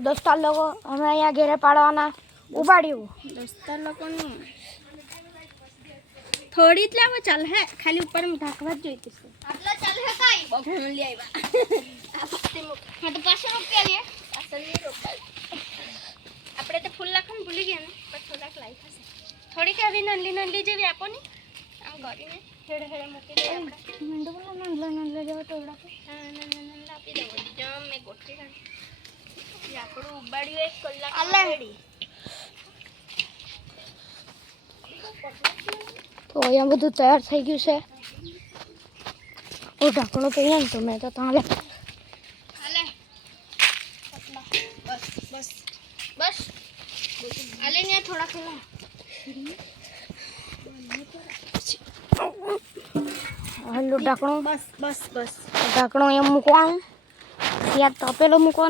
દોસ્તાર લોકો અમે અહીંયા ઘેરે પાડવાના ઉપાડ્યું દોસ્તાર લોકોનું થોડી જ લાવો ચાલ હે ખાલી ઉપર ઢાંકવા જ જોઈતી છે આટલા ચાલ હે કાઈ બઘું લઈ આવ્યા આ પત્તી મુક હા તો પાછળ રૂપિયા લે પાછળ ની રોકાય આપણે તો ફૂલ લાખન ભૂલી ગયા ને પણ થોડાક લાઈ થશે થોડીક આવી નંદલી જેવી આપો ને આમ કરીને હેડે હેડે મૂકી દે આપણે નંદલા જેવો તોડા હા નંદલા આપી દો જમ મે ગોઠવી રાખી આપણું ઉબાડ્યું 1 કલાક રેડી તો અહીંયા બધું તૈયાર થઈ ગયું છે ઓ ઢાંકણું પહેર્યા ને તો મેં તો ત્યાં હાલે બસ હાલે ને થોડા ખલા હલ્લો ઢાંકણું બસ ઢાંકણું એમ મૂકવાનું ત્યાં તપેલો મૂકવાનો